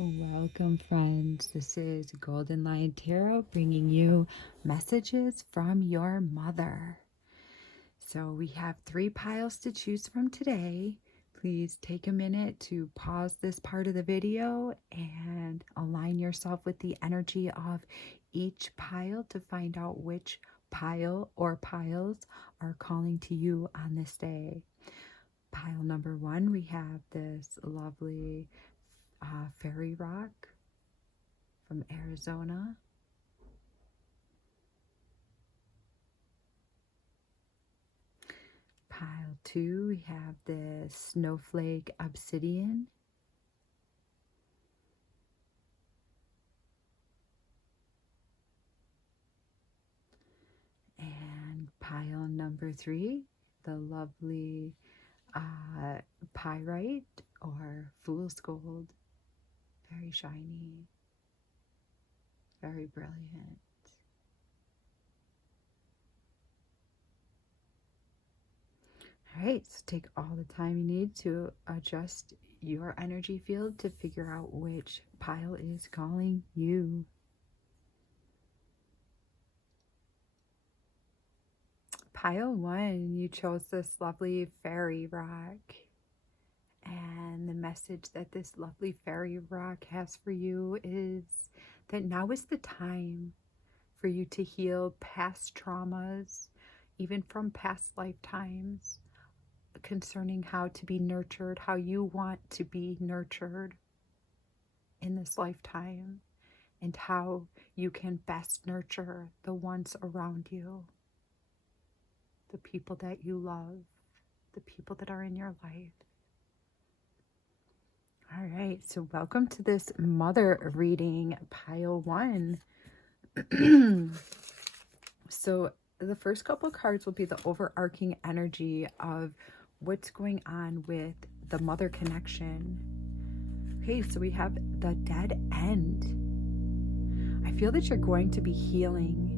Welcome, friends. This is Golden Lion Tarot bringing you messages from your mother. So, we have 3 piles to choose from today. Please take a minute to pause this part of the video and align yourself with the energy of each pile to find out which pile or piles are calling to you on this day. Pile number 1, we have this lovely fairy rock from Arizona. Pile 2, we have the snowflake obsidian. And pile number 3, the lovely pyrite or fool's gold. Very shiny, very brilliant. All right, so take all the time you need to adjust your energy field to figure out which pile is calling you. Pile 1, you chose this lovely fairy rock. And the message that this lovely fairy rock has for you is that now is the time for you to heal past traumas, even from past lifetimes, concerning how to be nurtured, how you want to be nurtured in this lifetime, and how you can best nurture the ones around you, the people that you love, the people that are in your life. All right, so welcome to this mother reading, pile 1. So the first couple cards will be the overarching energy of what's going on with the mother connection. Okay, so we have the dead end. I feel that you're going to be healing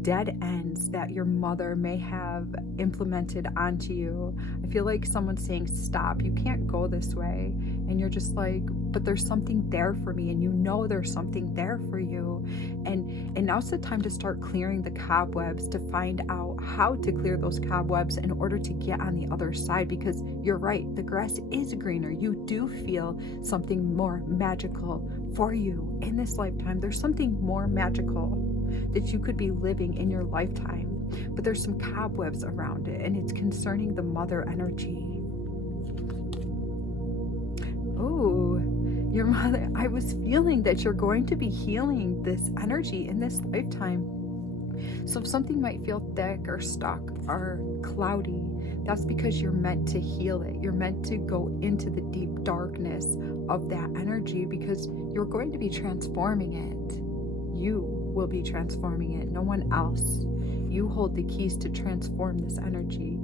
dead ends that your mother may have implemented onto you. I feel like someone's saying, stop, you can't go this way. And you're just like, but there's something there for me. And you know there's something there for you. And now's the time to start clearing the cobwebs, to find out how to clear those cobwebs in order to get on the other side. Because you're right, the grass is greener. You do feel something more magical for you in this lifetime. There's something more magical that you could be living in your lifetime, but there's some cobwebs around it, and it's concerning the mother energy. Oh, your mother, I was feeling that you're going to be healing this energy in this lifetime. So if something might feel thick or stuck or cloudy, that's because you're meant to heal it. You're meant to go into the deep darkness of that energy, because you're going to be transforming it. You will be transforming it, no one else. You hold the keys to transform this energy,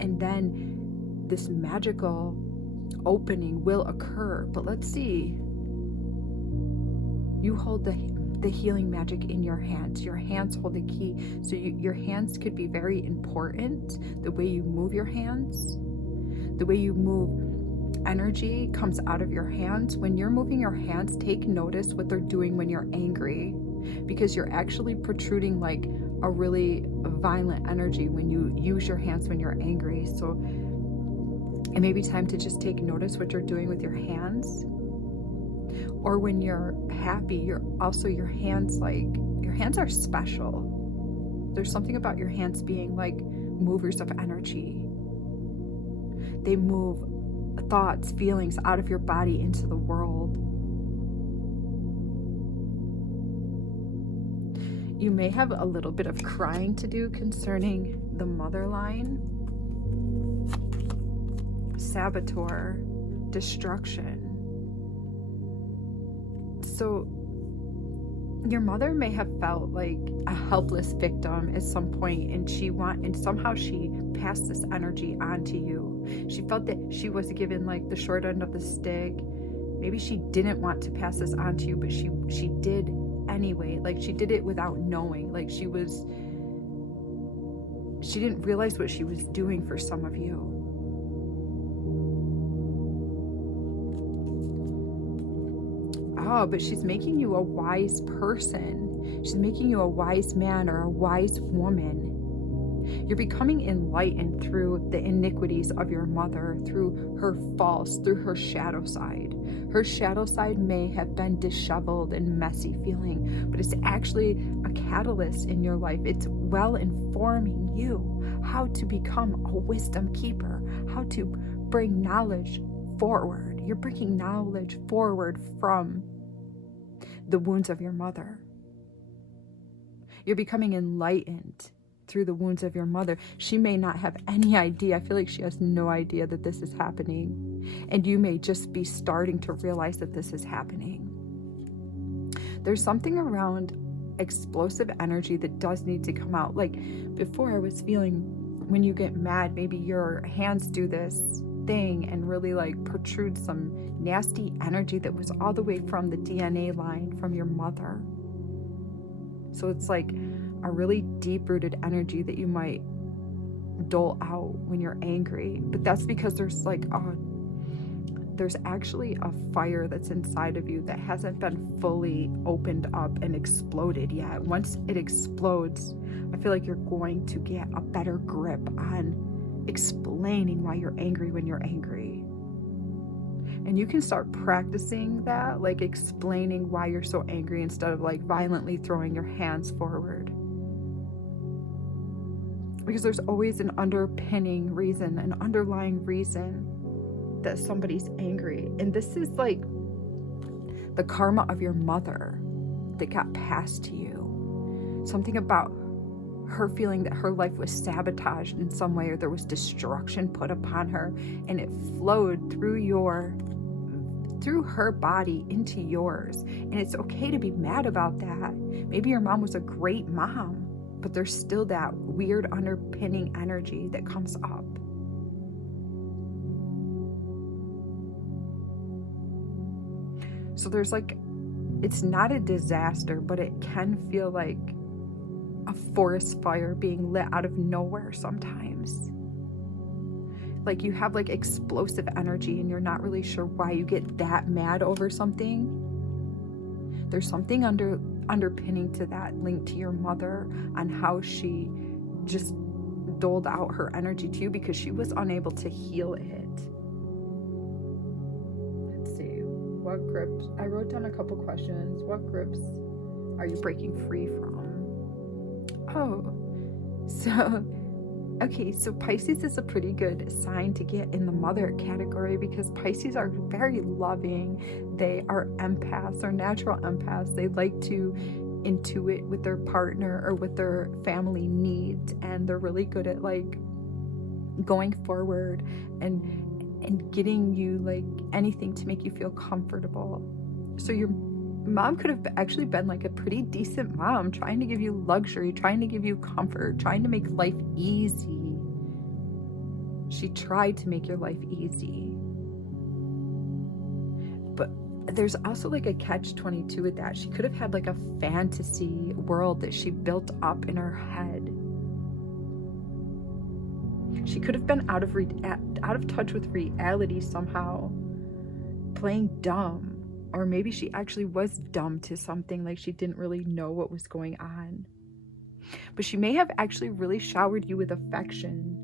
and then this magical opening will occur. But let's see, you hold the healing magic in your hands. Your hands hold the key. So your hands could be very important. The way you move your hands, the way you move energy comes out of your hands. When you're moving your hands, take notice what they're doing when you're angry, because you're actually protruding like a really violent energy when you use your hands when you're angry. So it may be time to just take notice what you're doing with your hands. Or when you're happy, your hands are special. There's something about your hands being like movers of energy. They move thoughts, feelings out of your body into the world. You may have a little bit of crying to do concerning the mother line. Saboteur, destruction. So your mother may have felt like a helpless victim at some point, and somehow she passed this energy on to you. She felt that she was given like the short end of the stick. Maybe she didn't want to pass this on to you, but she did anyway. Like, she did it without knowing. Like, she didn't realize what she was doing for some of you. but she's making you a wise person. She's making you a wise man or a wise woman. You're becoming enlightened through the iniquities of your mother, through her faults, through her shadow side. Her shadow side may have been disheveled and messy feeling, but it's actually a catalyst in your life. It's well informing you how to become a wisdom keeper, how to bring knowledge forward. You're bringing knowledge forward from the wounds of your mother. You're becoming enlightened through the wounds of your mother. She may not have any idea. I feel like she has no idea that this is happening. And you may just be starting to realize that this is happening. There's something around explosive energy that does need to come out. Like before, I was feeling when you get mad, maybe your hands do this thing and really like protrude some nasty energy that was all the way from the DNA line from your mother. So it's like a really deep-rooted energy that you might dole out when you're angry. But that's because there's actually a fire that's inside of you that hasn't been fully opened up and exploded yet. Once it explodes, I feel like you're going to get a better grip on explaining why you're angry when you're angry. And you can start practicing that, like explaining why you're so angry instead of like violently throwing your hands forward. Because there's always an underpinning reason, an underlying reason that somebody's angry. And this is like the karma of your mother that got passed to you. Something about her feeling that her life was sabotaged in some way, or there was destruction put upon her, and it flowed through her body into yours. And it's okay to be mad about that. Maybe your mom was a great mom, but there's still that weird underpinning energy that comes up. So there's like, it's not a disaster, but it can feel like a forest fire being lit out of nowhere sometimes. Like you have like explosive energy and you're not really sure why you get that mad over something. There's something underpinning to that, linked to your mother, on how she just doled out her energy to you because she was unable to heal it. Let's see, what grips? I wrote down a couple questions. What grips are you breaking free from? Oh, so Pisces is a pretty good sign to get in the mother category, because Pisces are very loving. They are empaths, or natural empaths. They like to intuit with their partner or with their family needs, and they're really good at like going forward and getting you like anything to make you feel comfortable. So your mom could have actually been like a pretty decent mom, trying to give you luxury, trying to give you comfort, trying to make life easy. She tried to make your life easy. But there's also like a catch-22 with that. She could have had like a fantasy world that she built up in her head. She could have been out of touch with reality somehow, playing dumb. Or maybe she actually was dumb to something, like she didn't really know what was going on. But she may have actually really showered you with affection,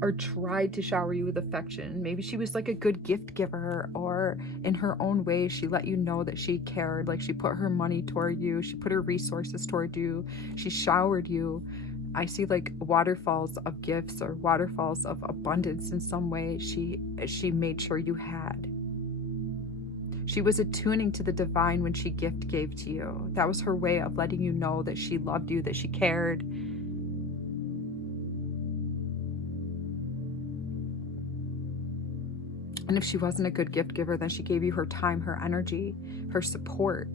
or tried to shower you with affection. Maybe she was like a good gift giver, or in her own way, she let you know that she cared. Like she put her money toward you, she put her resources toward you, she showered you. I see like waterfalls of gifts or waterfalls of abundance in some way she made sure you had. She was attuning to the divine when she gift gave to you. That was her way of letting you know that she loved you, that she cared. And if she wasn't a good gift giver, then she gave you her time, her energy, her support.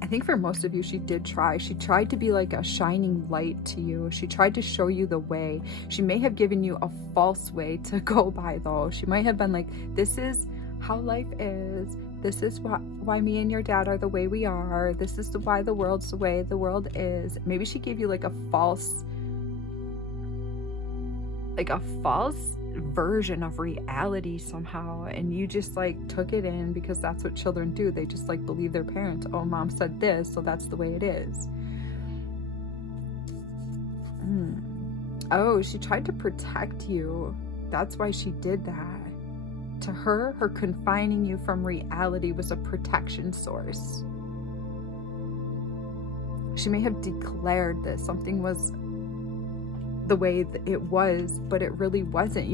I think for most of you, she did try. She tried to be like a shining light to you. She tried to show you the way. She may have given you a false way to go by, though. She might have been like, this is how life is. This is why me and your dad are the way we are. This is why the world's the way the world is. Maybe she gave you like a false version of reality somehow, and you just like took it in because that's what children do. They just like believe their parents. Oh, mom said this, so that's the way it is. Oh, she tried to protect you. That's why she did that. To her confining you from reality was a protection source. She may have declared that something was the way that it was, but it really wasn't.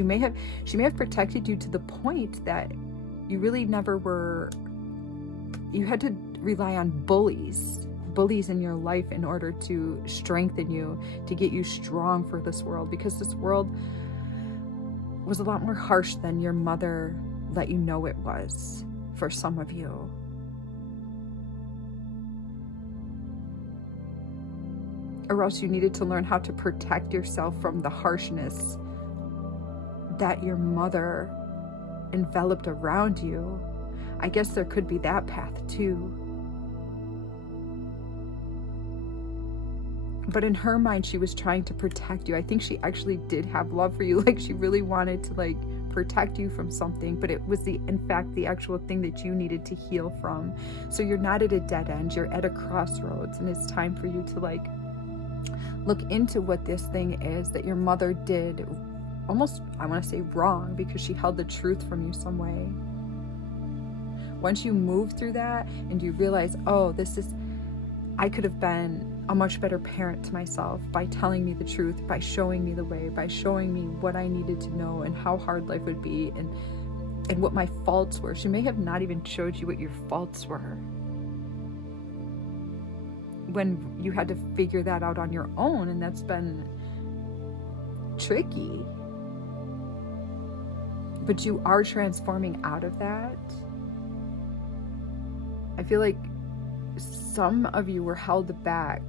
She may have protected you to the point that you really never were. You had to rely on bullies in your life in order to strengthen you, to get you strong for this world, because this world was a lot more harsh than your mother let you know it was for some of you. Or else you needed to learn how to protect yourself from the harshness that your mother enveloped around you. I guess there could be that path too. But in her mind, she was trying to protect you. I think she actually did have love for you. Like, she really wanted to like protect you from something, but it was in fact the actual thing that you needed to heal from. So you're not at a dead end, you're at a crossroads, and it's time for you to like look into what this thing is that your mother did almost, I want to say wrong, because she held the truth from you some way. Once you move through that and you realize, oh, I could have been a much better parent to myself by telling me the truth, by showing me the way, by showing me what I needed to know and how hard life would be, and what my faults were. She may have not even showed you what your faults were when you had to figure that out on your own, and that's been tricky. But you are transforming out of that. I feel like some of you were held back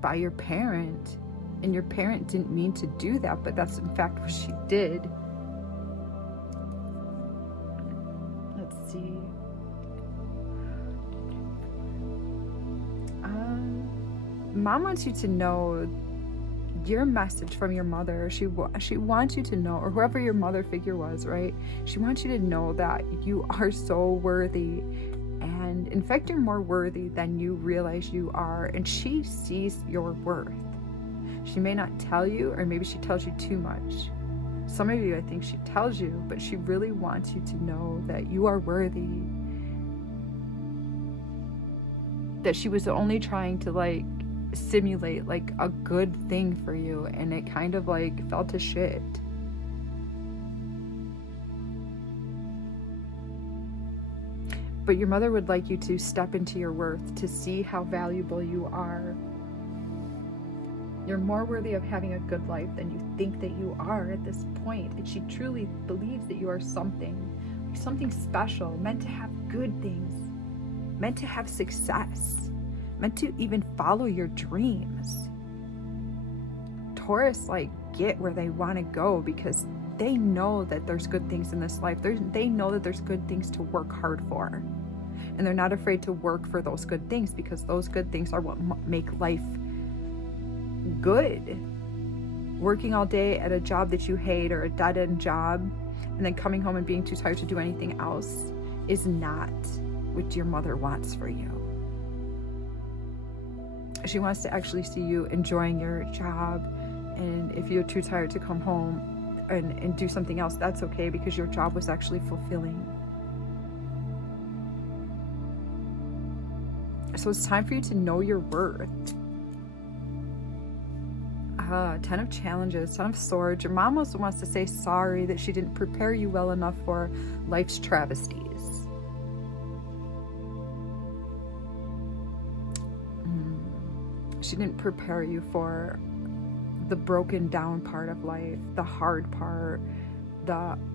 by your parent, and your parent didn't mean to do that, but that's in fact what she did. Let's see. Mom wants you to know your message from your mother. She wants you to know, or whoever your mother figure was, right? She wants you to know that you are so worthy. And in fact, you're more worthy than you realize you are. And she sees your worth. She may not tell you, or maybe she tells you too much. Some of you, I think she tells you, but she really wants you to know that you are worthy. That she was only trying to like simulate like a good thing for you, and it kind of like fell to shit. But your mother would like you to step into your worth, to see how valuable you are. You're more worthy of having a good life than you think that you are at this point. And she truly believes that you are something special, meant to have good things, meant to have success, meant to even follow your dreams. Taurus like get where they want to go because they know that there's good things in this life. They know that there's good things to work hard for. And they're not afraid to work for those good things, because those good things are what make life good. Working all day at a job that you hate, or a dead-end job, and then coming home and being too tired to do anything else is not what your mother wants for you. She wants to actually see you enjoying your job, and if you're too tired to come home and do something else, that's okay, because your job was actually fulfilling. So it's time for you to know your worth. 10 of challenges, 10 of swords. Your mom also wants to say sorry that she didn't prepare you well enough for life's travesties. She didn't prepare you for the broken down part of life, the hard part,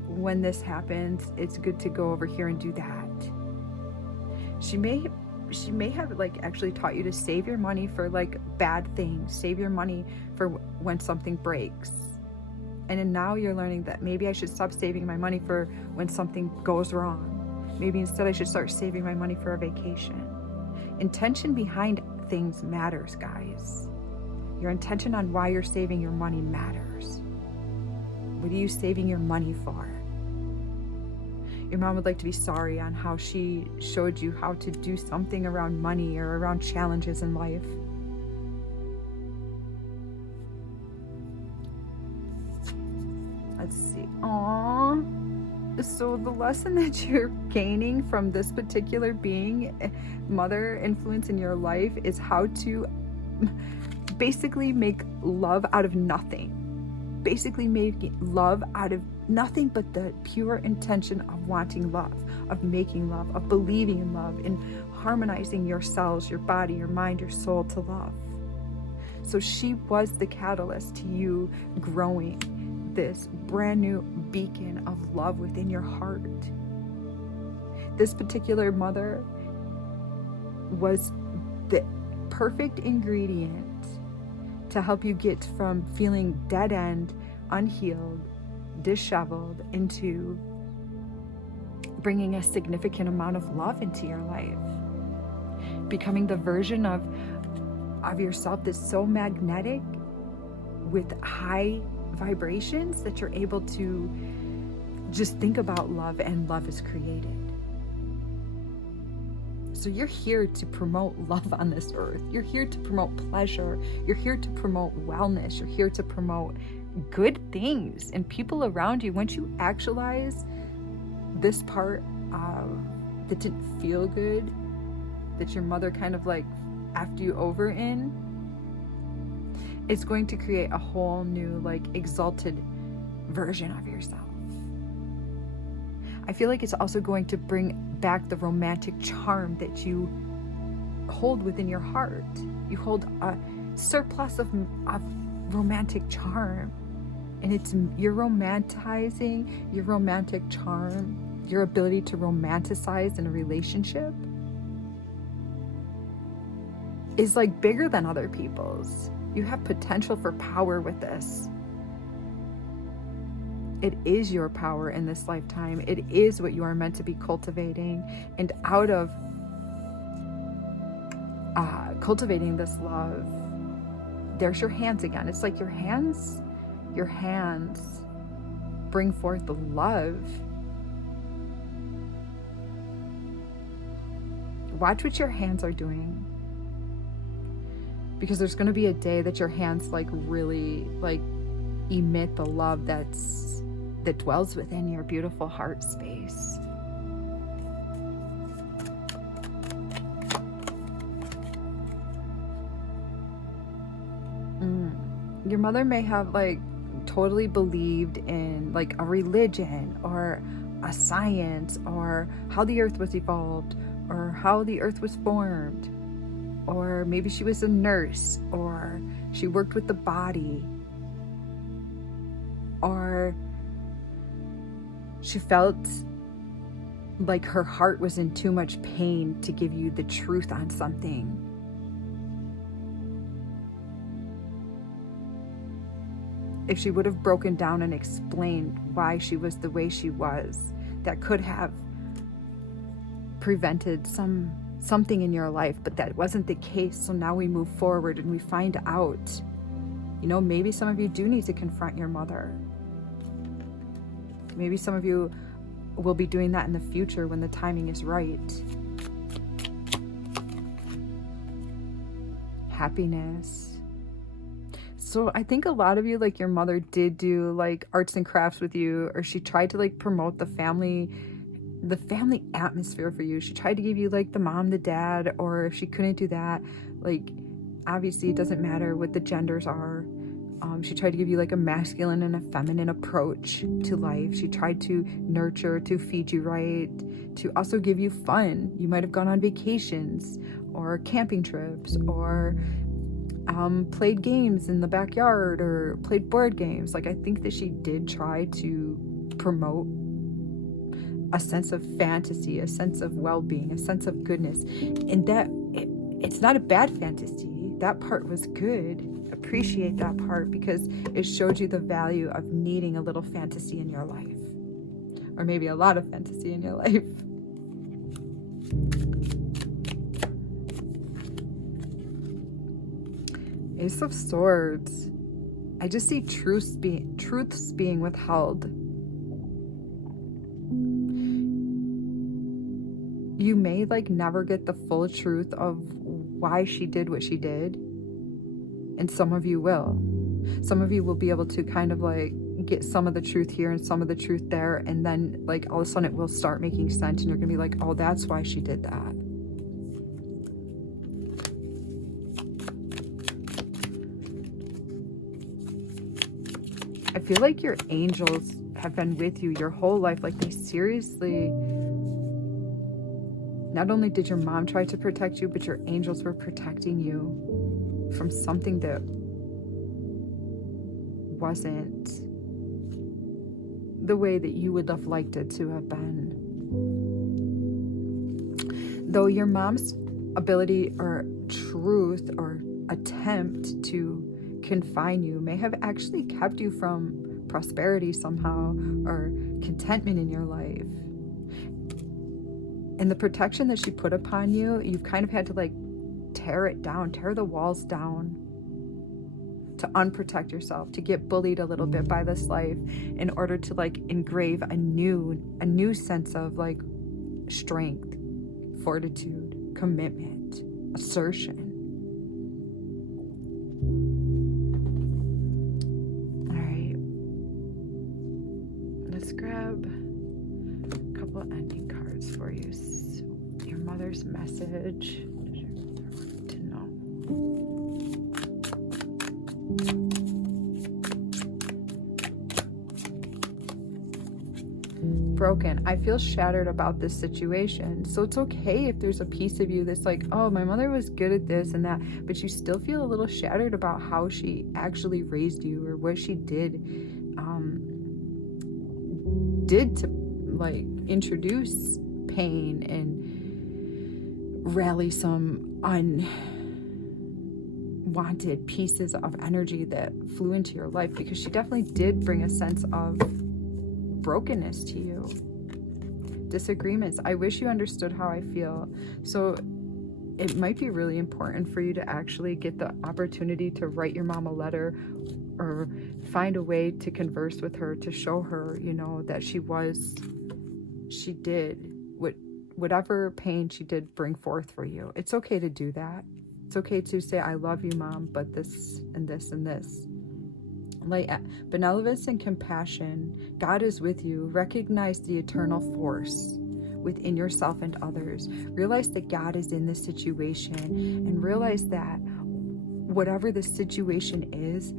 when this happens, it's good to go over here and do that. She may have like actually taught you to save your money for like bad things, save your money for when something breaks. And then now you're learning that maybe I should stop saving my money for when something goes wrong. Maybe instead I should start saving my money for a vacation. Intention behind things matters, guys. Your intention on why you're saving your money matters. What are you saving your money for? Your mom would like to be sorry on how she showed you how to do something around money or around challenges in life. Let's see. Aww. So the lesson that you're gaining from this particular being, mother influence in your life, is how to basically make love out of nothing. Basically make love out of nothing but the pure intention of wanting love, of making love, of believing in love, in harmonizing your cells, your body, your mind, your soul to love. So she was the catalyst to you growing this brand new beacon of love within your heart. This particular mother was the perfect ingredient to help you get from feeling dead end, unhealed, disheveled, into bringing a significant amount of love into your life. Becoming the version of yourself that's so magnetic with high vibrations that you're able to just think about love, and love is created. So you're here to promote love on this earth. You're here to promote pleasure. You're here to promote wellness. You're here to promote good things and people around you. Once you actualize this part that didn't feel good, that your mother kind of like effed you over in, it's going to create a whole new, like, exalted version of yourself. I feel like it's also going to bring back the romantic charm that you hold within your heart. You hold a surplus of romantic charm, and you're romanticizing your romantic charm, your ability to romanticize in a relationship is like bigger than other people's. You have potential for power with this. It is your power in this lifetime. It is what you are meant to be cultivating. And out of cultivating this love, there's your hands again. It's like your hands bring forth the love. Watch what your hands are doing. Because there's going to be a day that your hands like really like emit the love that dwells within your beautiful heart space. Your mother may have like totally believed in like a religion or a science or how the earth was evolved or how the earth was formed. Or maybe she was a nurse, or she worked with the body, or she felt like her heart was in too much pain to give you the truth on something. If she would have broken down and explained why she was the way she was, that could have prevented something in your life, but that wasn't the case. So now we move forward and we find out, maybe some of you do need to confront your mother. Maybe some of you will be doing that in the future when the timing is right. Happiness. So I think a lot of you, like your mother did do like arts and crafts with you, or she tried to like promote the family atmosphere for you. She tried to give you like the mom, the dad, or if she couldn't do that, like obviously it doesn't matter what the genders are. She tried to give you like a masculine and a feminine approach to life. She tried to nurture, to feed you right, to also give you fun. You might have gone on vacations or camping trips or played games in the backyard or played board games. Like I think that she did try to promote a sense of fantasy, a sense of well-being, a sense of goodness. And that it's not a bad fantasy. That part was good. Appreciate that part because it showed you the value of needing a little fantasy in your life. Or maybe a lot of fantasy in your life. Ace of Swords. I just see truths being withheld. You may like never get the full truth of why she did what she did. And some of you will. Some of you will be able to kind of like get some of the truth here and some of the truth there. And then like all of a sudden it will start making sense. And you're going to be like, oh, that's why she did that. I feel like your angels have been with you your whole life. Like they seriously, not only did your mom try to protect you, but your angels were protecting you from something that wasn't the way that you would have liked it to have been. Though your mom's ability or truth or attempt to confine you may have actually kept you from prosperity somehow or contentment in your life. And the protection that she put upon you, you've kind of had to like tear it down, tear the walls down to unprotect yourself, to get bullied a little bit by this life in order to like engrave a new sense of like strength, fortitude, commitment, assertion. Let's grab a couple ending cards for you. So your mother's message to know. Broken. I feel shattered about this situation. So it's okay if there's a piece of you that's like, oh, my mother was good at this and that, but you still feel a little shattered about how she actually raised you or what she did to like introduce pain and rally some unwanted pieces of energy that flew into your life, because she definitely did bring a sense of brokenness to you. Disagreements. I wish you understood how I feel. So it might be really important for you to actually get the opportunity to write your mom a letter or find a way to converse with her, to show her, you know, that she did whatever pain she did bring forth for you. It's okay to do that. It's okay to say, I love you, Mom, but this and this and this. Like benevolence and compassion, God is with you. Recognize the eternal force within yourself and others. Realize that God is in this situation, and realize that whatever the situation is,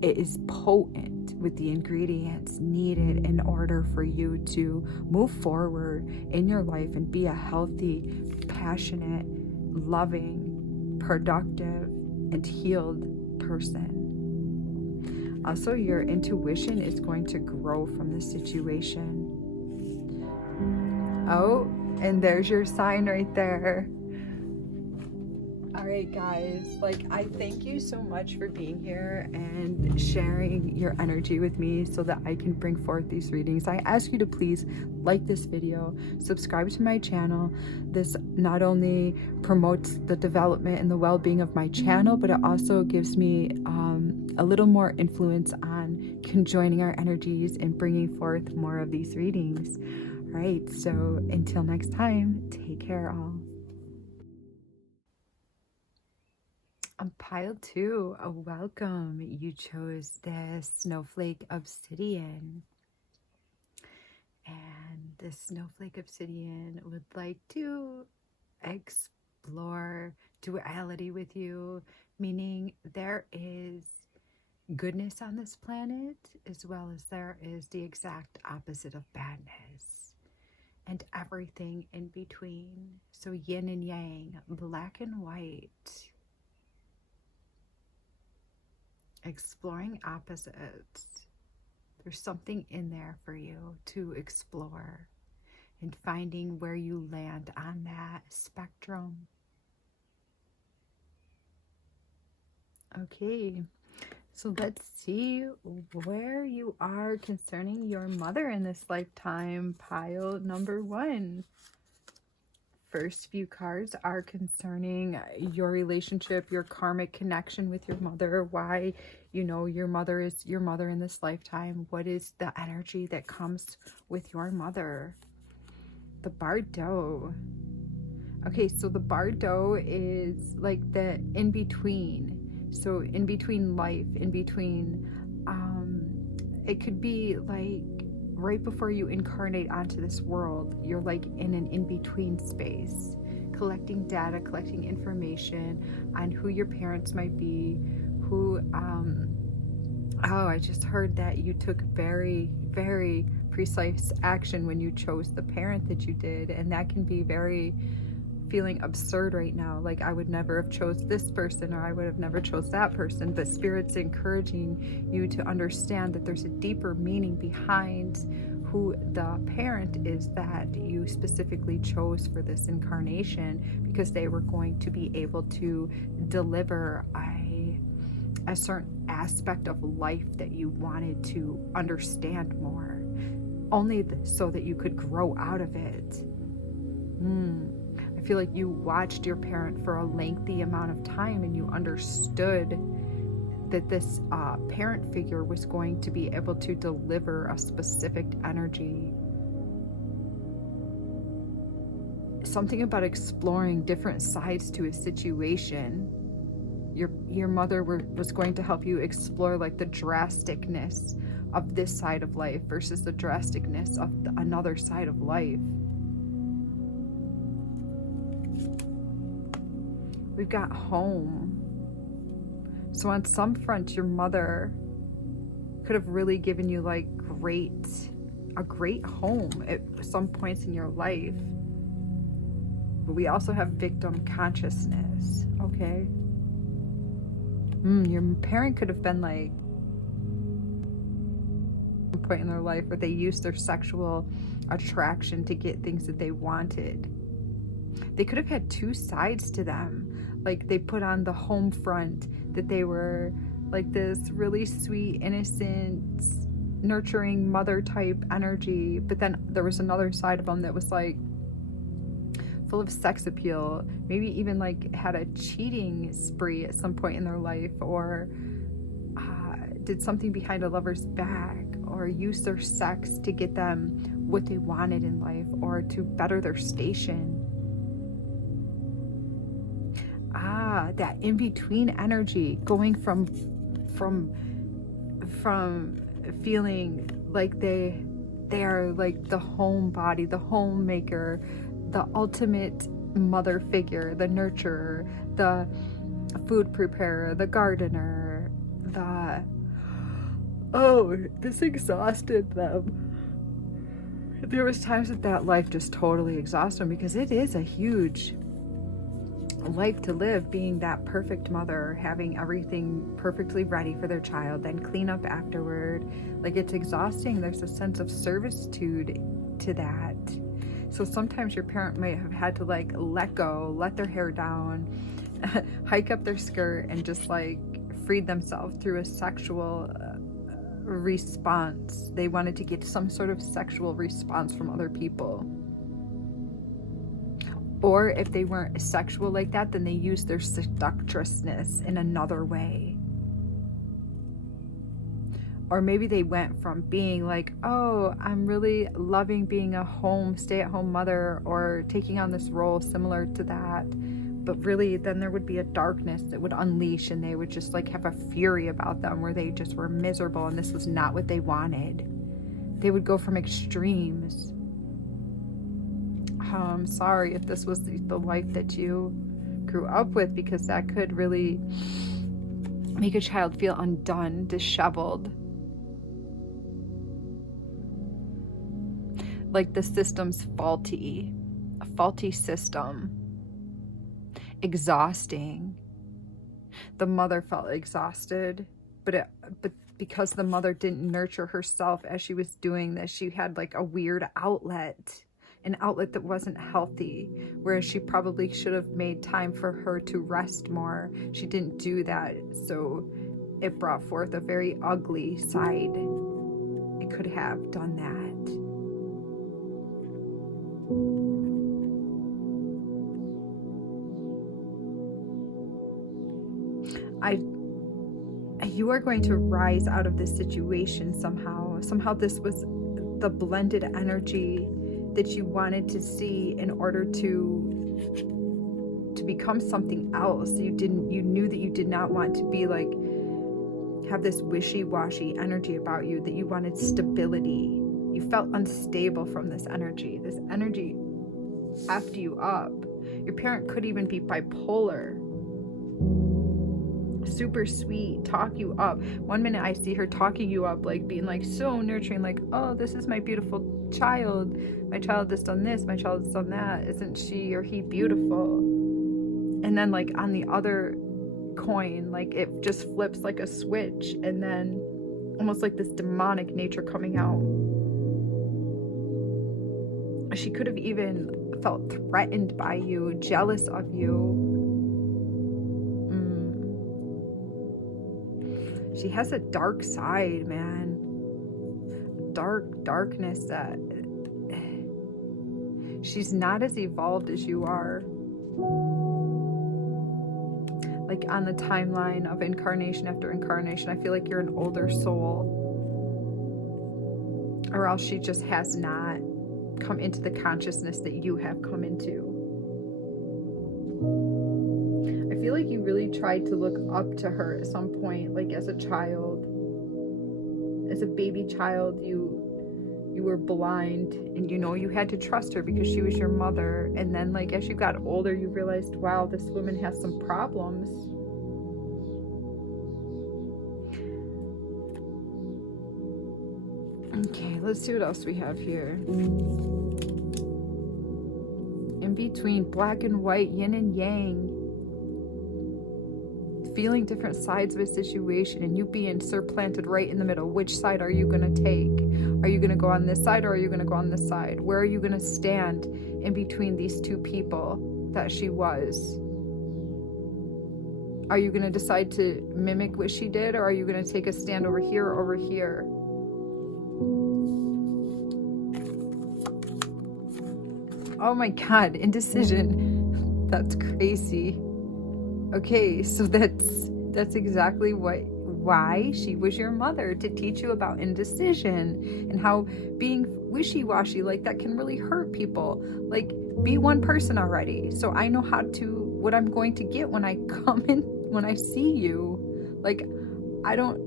it is potent with the ingredients needed in order for you to move forward in your life and be a healthy, passionate, loving, productive, and healed person. Also, your intuition is going to grow from this situation. Oh, and there's your sign right there. All right, guys, like, I thank you so much for being here and sharing your energy with me so that I can bring forth these readings. I ask you to please like this video, subscribe to my channel. This not only promotes the development and the well-being of my channel, but it also gives me a little more influence on conjoining our energies and bringing forth more of these readings. All right, so until next time, take care all. Pile 2, welcome. You chose the Snowflake Obsidian. And the Snowflake Obsidian would like to explore duality with you, meaning there is goodness on this planet as well as there is the exact opposite of badness and everything in between. So yin and yang, black and white. Exploring opposites. There's something in there for you to explore and finding where you land on that spectrum. Okay, so let's see where you are concerning your mother in this lifetime. Pile number 1. first few cards are concerning your relationship, your karmic connection with your mother, why you know your mother is your mother in this lifetime. What is the energy that comes with your mother? The Bardo. Okay, so the Bardo is like the in-between. So in between life, in between, it could be like right before you incarnate onto this world, you're like in an in-between space, collecting data, collecting information on who your parents might be, who, oh, I just heard that you took very, very precise action when you chose the parent that you did, and that can be very feeling absurd right now, like I would never have chose this person, or I would have never chose that person. But Spirit's encouraging you to understand that there's a deeper meaning behind who the parent is that you specifically chose for this incarnation, because they were going to be able to deliver a certain aspect of life that you wanted to understand more, only so that you could grow out of it. I feel like you watched your parent for a lengthy amount of time, and you understood that this parent figure was going to be able to deliver a specific energy. Something about exploring different sides to a situation. Your mother was going to help you explore like the drasticness of this side of life versus the drasticness of another side of life. We've got home. So on some front, your mother could have really given you like a great home at some points in your life. But we also have victim consciousness, okay? Your parent could have been like a point in their life where they used their sexual attraction to get things that they wanted. They could have had two sides to them. Like they put on the home front that they were like this really sweet, innocent, nurturing mother type energy, but then there was another side of them that was like full of sex appeal, maybe even like had a cheating spree at some point in their life, or did something behind a lover's back, or used their sex to get them what they wanted in life, or to better their station. That in-between energy, going from feeling like they are like the homebody, the homemaker, the ultimate mother figure, the nurturer, the food preparer, the gardener, this exhausted them. There was times that life just totally exhausted them, because it is a huge life to live, being that perfect mother, having everything perfectly ready for their child, then clean up afterward. Like, it's exhausting. There's a sense of servitude to that. So sometimes your parent might have had to like let go, let their hair down, hike up their skirt, and just like freed themselves through a sexual response. They wanted to get some sort of sexual response from other people. Or if they weren't sexual like that, then they used their seductressness in another way. Or maybe they went from being like, oh, I'm really loving being a stay-at-home mother, or taking on this role similar to that. But really, then there would be a darkness that would unleash, and they would just like have a fury about them where they just were miserable, and this was not what they wanted. They would go from extremes. I'm sorry if this was the life that you grew up with, because that could really make a child feel undone, disheveled. Like the system's faulty, a faulty system, exhausting. The mother felt exhausted, but because the mother didn't nurture herself as she was doing this, she had like a weird outlet, an outlet that wasn't healthy, whereas she probably should have made time for her to rest more. She didn't do that, so it brought forth a very ugly side. It could have done that. you are going to rise out of this situation somehow. Somehow this was the blended energy that you wanted to see in order to become something else. You knew that you did not want to be like, have this wishy-washy energy about you, that you wanted stability. You felt unstable from this energy. This energy effed you up. Your parent could even be bipolar. Super sweet, talk you up. One minute I see her talking you up, like being like so nurturing, like, oh, this is my beautiful child. My child has done this, my child has done that. Isn't she or he beautiful? And then like on the other coin, like it just flips like a switch, and then almost like this demonic nature coming out. She could have even felt threatened by you, jealous of you. She has a dark side, man. Darkness that she's not as evolved as you are. Like on the timeline of incarnation after incarnation, I feel like you're an older soul. Or else she just has not come into the consciousness that you have come into. I feel like you really tried to look up to her at some point, like as a child. As a baby child, you were blind, and you had to trust her because she was your mother. And then like as you got older, you realized, wow, this woman has some problems. Okay, let's see what else we have here. In between, black and white, yin and yang. Feeling different sides of a situation, and you being surplanted right in the middle. Which side are you going to take? Are you going to go on this side, or are you going to go on this side? Where are you going to stand in between these two people that she was? Are you going to decide to mimic what she did, or are you going to take a stand over here or over here? Oh my God, indecision. That's crazy. Okay, so that's exactly why she was your mother, to teach you about indecision and how being wishy-washy like that can really hurt people. Like, be one person already, so I know what I'm going to get when I come in, when I see you. Like, I don't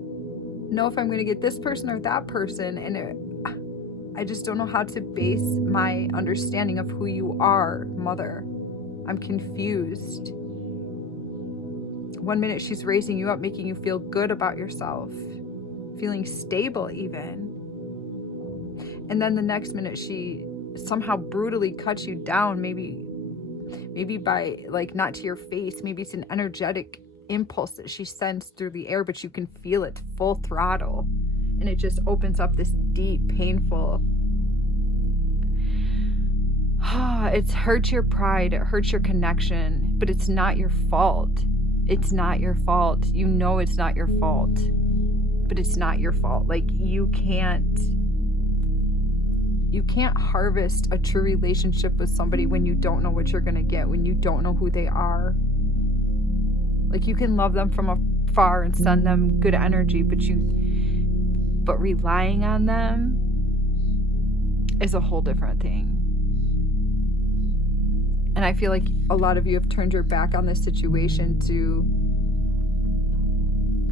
know if I'm going to get this person or that person, and I just don't know how to base my understanding of who you are, mother. I'm confused. One minute she's raising you up, making you feel good about yourself, feeling stable even. And then the next minute she somehow brutally cuts you down, maybe by, like, not to your face, maybe it's an energetic impulse that she sends through the air, but you can feel it full throttle. And it just opens up this deep, painful, it hurts your pride, it hurts your connection, but it's not your fault. It's not your fault. You know it's not your fault, but it's not your fault. Like, you can't harvest a true relationship with somebody when you don't know what you're going to get, when you don't know who they are. Like, you can love them from afar and send them good energy, but relying on them is a whole different thing. And I feel like a lot of you have turned your back on this situation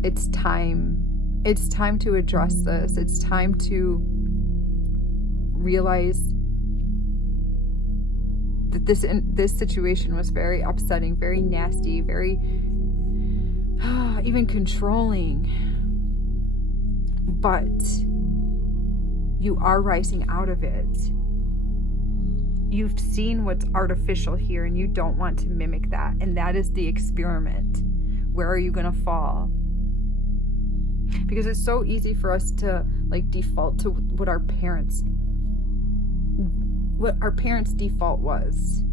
it's time to address this. It's time to realize that this situation was very upsetting, very nasty, very even controlling. But you are rising out of it. You've seen what's artificial here, and you don't want to mimic that. And that is the experiment. Where are you going to fall? Because it's so easy for us to like default to what our parents default was.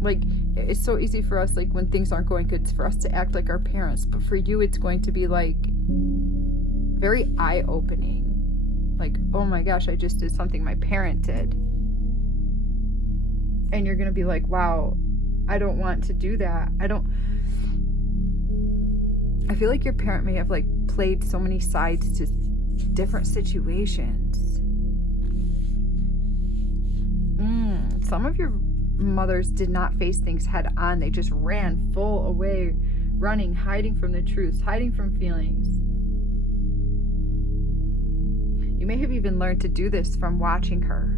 Like, it's so easy for us, like when things aren't going good, for us to act like our parents. But for you, it's going to be like very eye-opening. Like, oh my gosh, I just did something my parent did. And you're going to be like, wow, I don't want to do that. I feel like your parent may have like played so many sides to different situations. Some of your mothers did not face things head on. They just ran full away, running, hiding from the truth, hiding from feelings. You may have even learned to do this from watching her.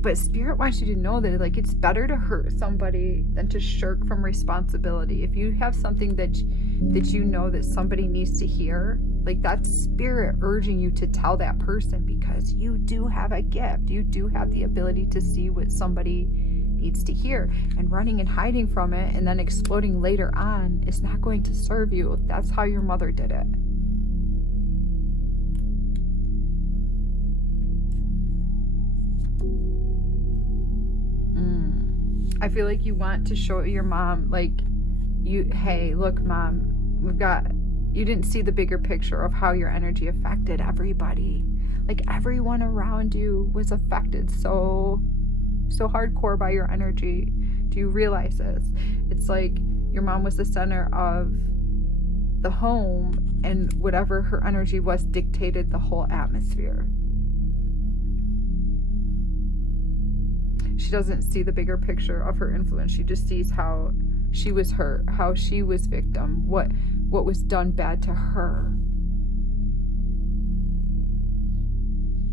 But Spirit wants you to know that like it's better to hurt somebody than to shirk from responsibility. If you have something that you know that somebody needs to hear, like that's Spirit urging you to tell that person, because you do have a gift. You do have the ability to see what somebody needs to hear, and running and hiding from it and then exploding later on is not going to serve you. That's how your mother did it. I feel like you want to show your mom, like, hey, look, Mom, you didn't see the bigger picture of how your energy affected everybody. Like, everyone around you was affected so hardcore by your energy. Do you realize this? It's like your mom was the center of the home, and whatever her energy was dictated the whole atmosphere. She doesn't see the bigger picture of her influence. She just sees how she was hurt, how she was victim, what was done bad to her.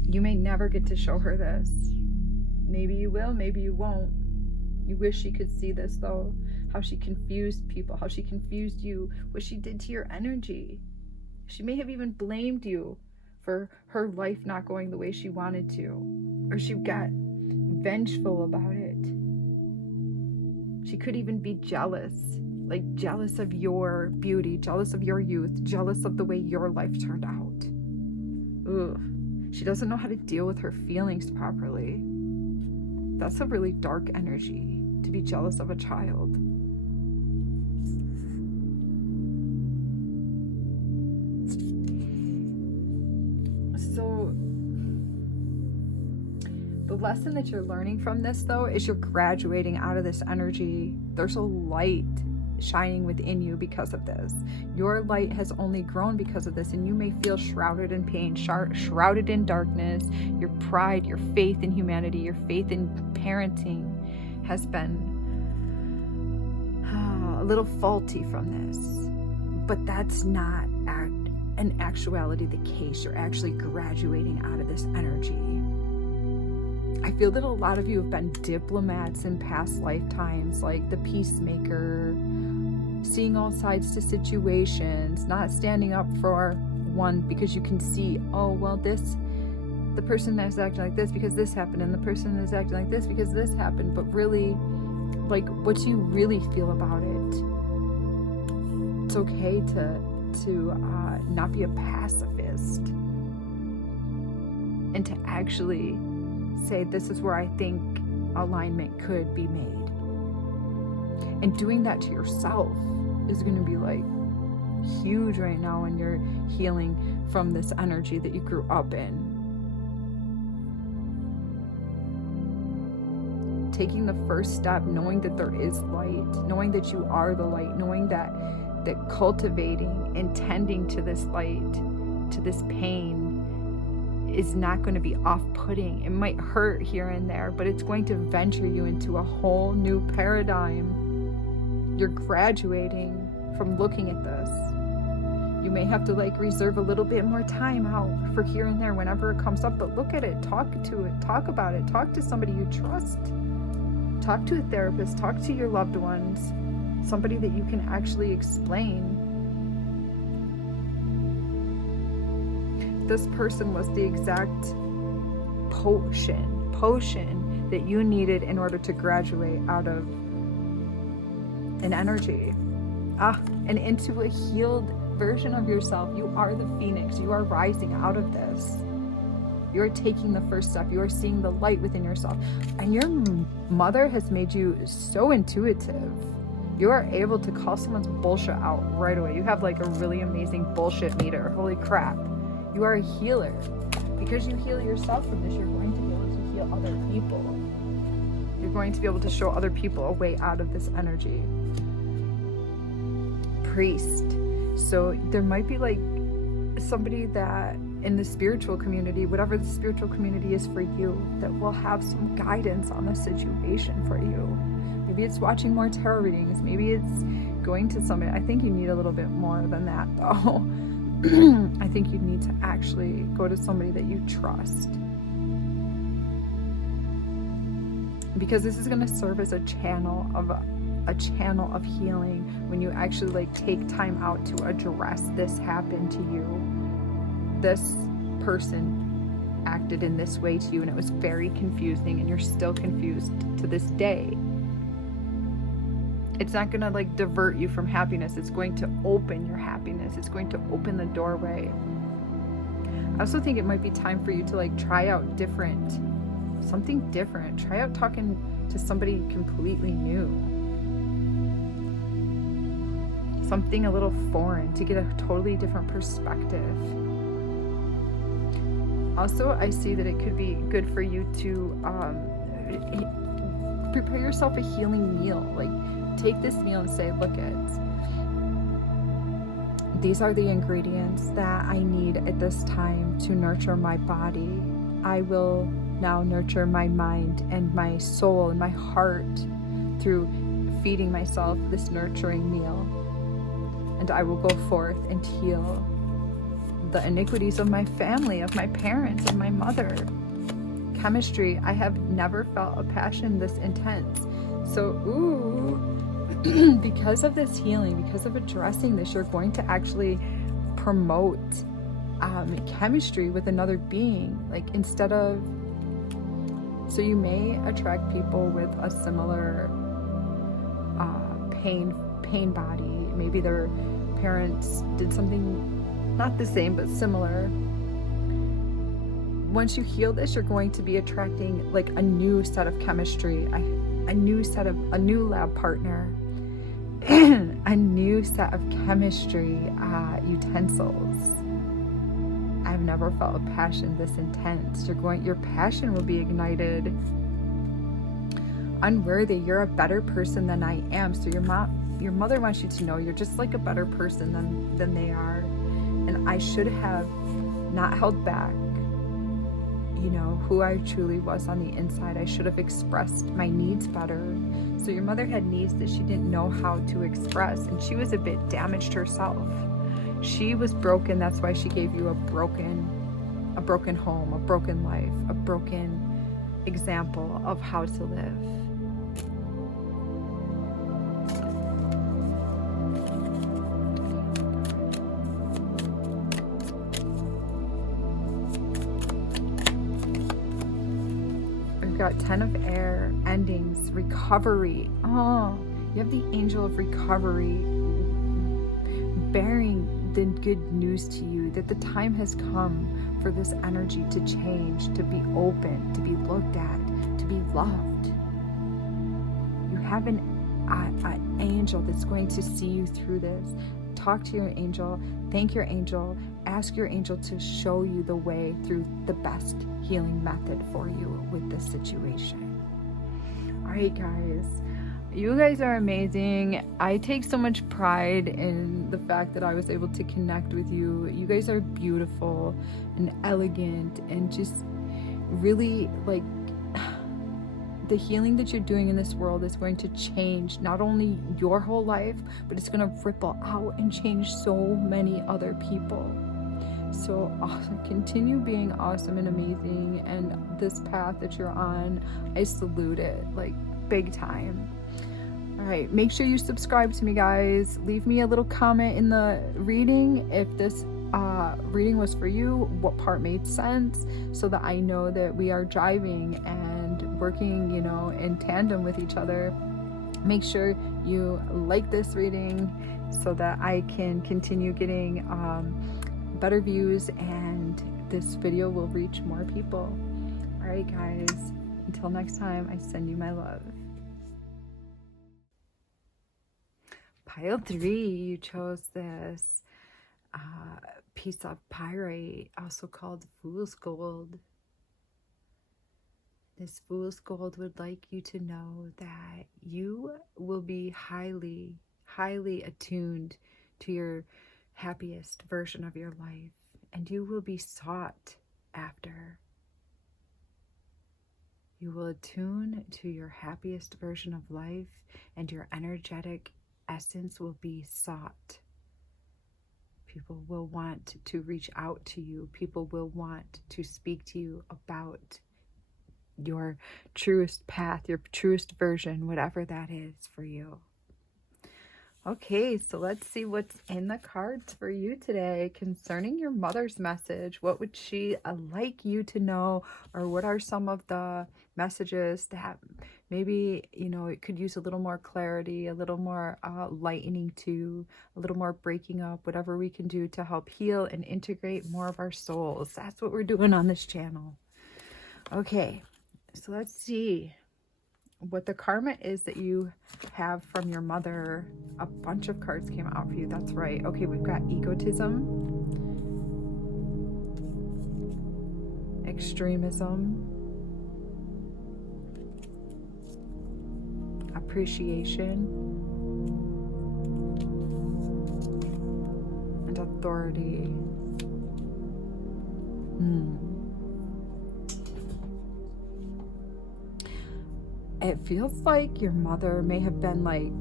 You may never get to show her this. Maybe you will, maybe you won't. You wish she could see this though. How she confused people, how she confused you, what she did to your energy. She may have even blamed you for her life not going the way she wanted to. Or she got vengeful about it. She could even be jealous, like jealous of your beauty, jealous of your youth, jealous of the way your life turned out. Ugh. She doesn't know how to deal with her feelings properly. That's a really dark energy, to be jealous of a child. So the lesson that you're learning from this, though, is you're graduating out of this energy. There's a light shining within you because of this. Your light has only grown because of this, and you may feel shrouded in pain, shrouded in darkness. Your pride, your faith in humanity, your faith in parenting has been a little faulty from this. But that's not in actuality the case. You're actually graduating out of this energy. I feel that a lot of you have been diplomats in past lifetimes, like the peacemaker, seeing all sides to situations, not standing up for one because you can see, oh, well, the person that's acting like this because this happened, and the person is acting like this because this happened. But really, like, what do you really feel about it? It's okay to not be a pacifist, and to actually say, this is where I think alignment could be made. And doing that to yourself is going to be like huge right now when you're healing from this energy that you grew up in. Taking the first step, knowing that there is light, knowing that you are the light, knowing that cultivating and tending to this light, to this pain, is not going to be off-putting. It might hurt here and there, but it's going to venture you into a whole new paradigm. You're graduating from looking at this. You may have to reserve a little bit more time out for here and there whenever it comes up, but look at it, talk to it, talk about it, talk to somebody you trust, talk to a therapist, talk to your loved ones, somebody that you can actually explain. This person was the exact potion that you needed in order to graduate out of an energy and into a healed version of yourself. You are the phoenix. You are rising out of this. You are taking the first step. You are seeing the light within yourself. And your mother has made you so intuitive. You are able to call someone's bullshit out right away. You have like a really amazing bullshit meter. Holy crap. You are a healer. Because you heal yourself from this, you're going to be able to heal other people. You're going to be able to show other people a way out of this energy. priest. So there might be like somebody that in the spiritual community, whatever the spiritual community is for you, that will have some guidance on the situation for you. Maybe it's watching more tarot readings. Maybe it's going to somebody. I think you need a little bit more than that though. I think you need to actually go to somebody that you trust, because this is going to serve as a channel of healing when you actually like take time out to address this happened to you. This person acted in this way to you and it was very confusing, and you're still confused to this day. It's not going to like divert you from happiness. It's going to open your happiness. It's going to open the doorway. I also think it might be time for you to like try out something different. Try out talking to somebody completely new. Something a little foreign to get a totally different perspective. Also, I see that it could be good for you to prepare yourself a healing meal. Like, take this meal and say, look these are the ingredients that I need at this time to nurture my body. I will now nurture my mind and my soul and my heart through feeding myself this nurturing meal. And I will go forth and heal the iniquities of my family, of my parents, of my mother. Chemistry, I have never felt a passion this intense. So, because of this healing, because of addressing this, you're going to actually promote chemistry with another being. Like, instead of, so you may attract people with a similar pain body. Maybe their parents did something not the same but similar. Once you heal this, you're going to be attracting like a new set of chemistry, a new lab partner, a new set of chemistry utensils. I've never felt a passion this intense. Your passion will be ignited. Unworthy, you're a better person than I am. So your mother wants you to know you're just like a better person than they are. And I should have not held back, who I truly was on the inside. I should have expressed my needs better. So your mother had needs that she didn't know how to express, and she was a bit damaged herself. She was broken. That's why she gave you a broken home, a broken life, a broken example of how to live. Got 10 of air, endings, recovery. Oh, you have the angel of recovery bearing the good news to you that the time has come for this energy to change, to be open, to be looked at, to be loved. You have an angel that's going to see you through this. Talk to your angel, thank your angel, ask your angel to show you the way through the best healing method for you with this situation. All right, guys, you guys are amazing. I take so much pride in the fact that I was able to connect with you. You guys are beautiful and elegant, and just really like the healing that you're doing in this world is going to change not only your whole life, but it's going to ripple out and change so many other people. So awesome. Continue being awesome and amazing, and this path that you're on, I salute it like big time. All right, make sure you subscribe to me, guys. Leave me a little comment in the reading if this reading was for you, what part made sense, so that I know that we are jiving and working, in tandem with each other. Make sure you like this reading so that I can continue getting better views and this video will reach more people. All right, guys, until next time, I send you my love. Pile 3, you chose this piece of pyrite, also called fool's gold. This fool's gold would like you to know that you will be highly, highly attuned to your happiest version of your life, and you will be sought after. You will attune to your happiest version of life, and your energetic essence will be sought. People will want to reach out to you. People will want to speak to you about your truest path, your truest version, whatever that is for you. Okay, so let's see what's in the cards for you today concerning your mother's message. What would she like you to know, or what are some of the messages that maybe, it could use a little more clarity, a little more lightening to, a little more breaking up, whatever we can do to help heal and integrate more of our souls. That's what we're doing on this channel. Okay, so let's see what the karma is that you have from your mother. A bunch of cards came out for you. That's right. Okay, we've got egotism, extremism, appreciation, and authority. It feels like your mother may have been like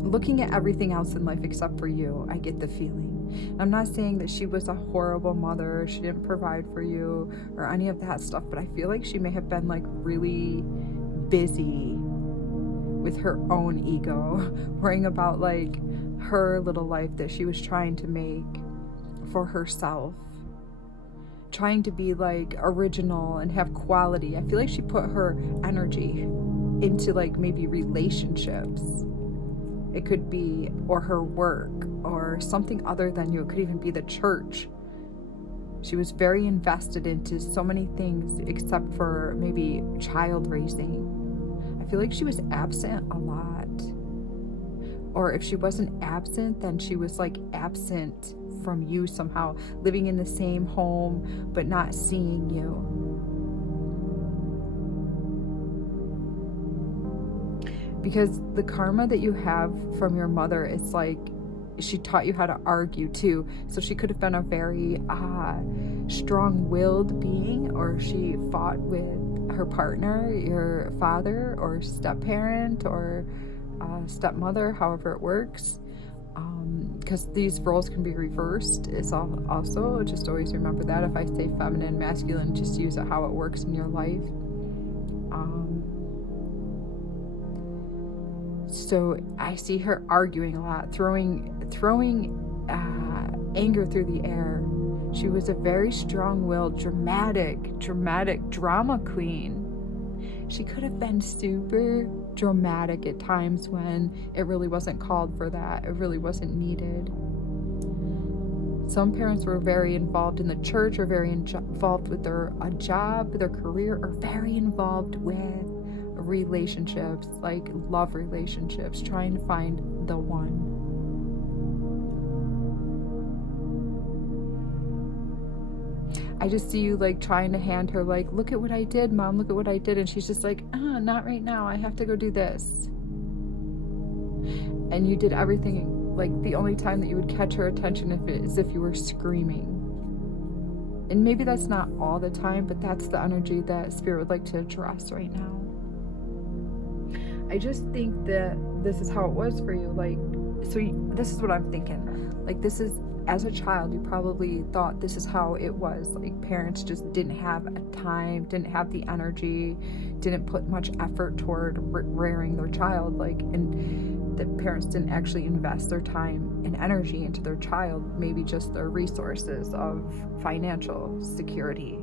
looking at everything else in life except for you. I get the feeling. I'm not saying that she was a horrible mother, she didn't provide for you or any of that stuff, but I feel like she may have been like really busy with her own ego, worrying about like her little life that she was trying to make for herself, trying to be like original and have quality. I feel like she put her energy into like maybe relationships. It could be, or her work, or something other than you. It could even be the church. She was very invested into so many things except for maybe child raising. I feel like she was absent a lot. Or if she wasn't absent, then she was like absent from you somehow, living in the same home but not seeing you. Because the karma that you have from your mother is like, she taught you how to argue too. So she could have been a very strong-willed being, or she fought with her partner, your father or step-parent or stepmother, however it works. Because these roles can be reversed is also, just always remember that. If I say feminine, masculine, just use it how it works in your life. So I see her arguing a lot, throwing anger through the air. She was a very strong-willed, dramatic drama queen. She could have been super dramatic at times when it really wasn't called for that. It really wasn't needed. Some parents were very involved in the church, or very involved with a job, their career, or very involved with relationships, like love relationships, trying to find the one. I just see you like trying to hand her like, look at what I did, Mom, look at what I did. And she's just like, not right now. I have to go do this. And you did everything. Like the only time that you would catch her attention is if you were screaming. And maybe that's not all the time, but that's the energy that Spirit would like to address right now. I just think that this is how it was for you. Like, this is what I'm thinking. Like, this is, as a child, you probably thought this is how it was. Like, parents just didn't have a time, didn't have the energy, didn't put much effort toward rearing their child. Like, and the parents didn't actually invest their time and energy into their child, maybe just their resources of financial security.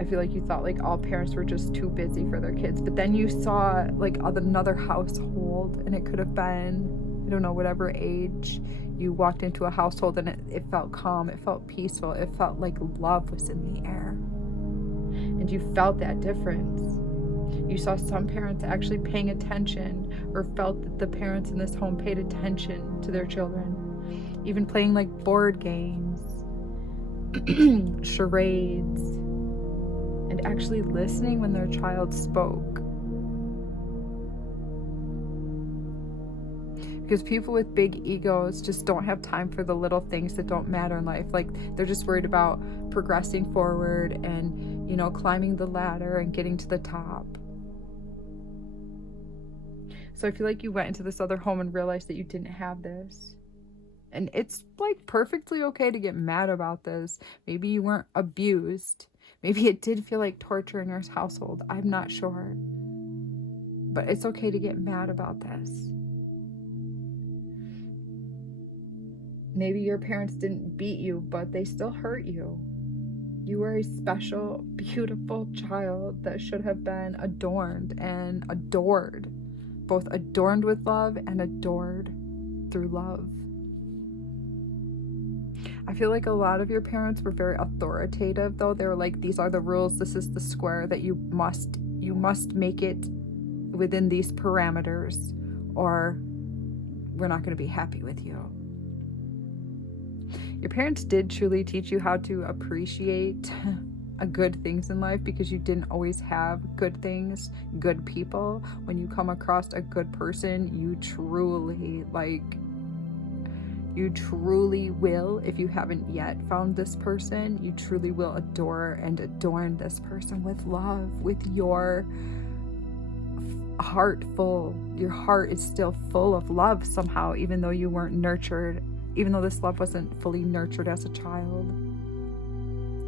I feel like you thought like all parents were just too busy for their kids, but then you saw like another household, and it could have been, I don't know, whatever age you walked into a household, and it felt calm, it felt peaceful, it felt like love was in the air, and you felt that difference. You saw some parents actually paying attention, or felt that the parents in this home paid attention to their children, even playing like board games, charades, and actually listening when their child spoke. Because people with big egos just don't have time for the little things that don't matter in life. Like, they're just worried about progressing forward and, you know, climbing the ladder and getting to the top. So I feel like you went into this other home and realized that you didn't have this. And it's like perfectly okay to get mad about this. Maybe you weren't abused. Maybe it did feel like torture in your household. I'm not sure. But it's okay to get mad about this. Maybe your parents didn't beat you, but they still hurt you. You were a special, beautiful child that should have been adorned and adored. Both adorned with love and adored through love. I feel like a lot of your parents were very authoritative, though. They were like, these are the rules, this is the square that you must make it within these parameters, or we're not going to be happy with you. Your parents did truly teach you how to appreciate good things in life, because you didn't always have good things, good people. When you come across a good person, you truly will, if you haven't yet found this person, you truly will adore and adorn this person with love, with your heart full. Your heart is still full of love somehow, even though you weren't nurtured, even though this love wasn't fully nurtured as a child.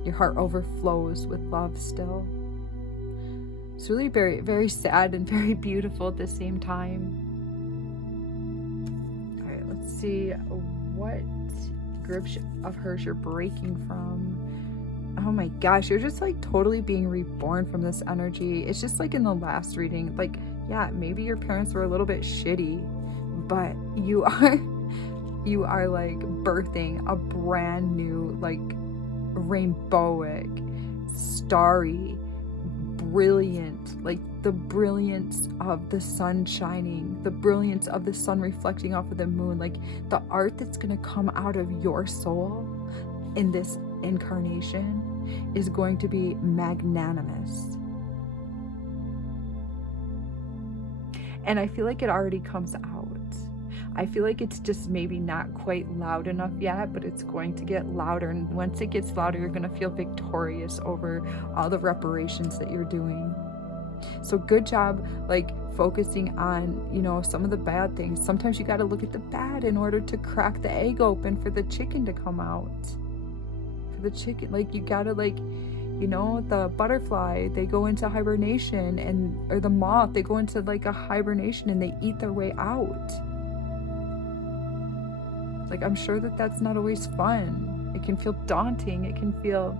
Your heart overflows with love still. It's really very, very sad and very beautiful at the same time. All right, let's see what group of hers you're breaking from. Oh my gosh, you're just like totally being reborn from this energy. It's just like in the last reading, like, yeah, maybe your parents were a little bit shitty, but you are like birthing a brand new, like, rainbowic, starry, brilliant, like the brilliance of the sun shining, the brilliance of the sun reflecting off of the moon, like the art that's going to come out of your soul in this incarnation is going to be magnanimous. And I feel like it already comes out. I feel like it's just maybe not quite loud enough yet, but it's going to get louder. And once it gets louder, you're going to feel victorious over all the reparations that you're doing. So good job, like, focusing on, you know, some of the bad things. Sometimes you got to look at the bad in order to crack the egg open for the chicken to come out. For the chicken, like, you got to, like, you know, the butterfly, they go into hibernation, or the moth, they go into like a hibernation and they eat their way out. Like, I'm sure that that's not always fun. It can feel daunting. It can feel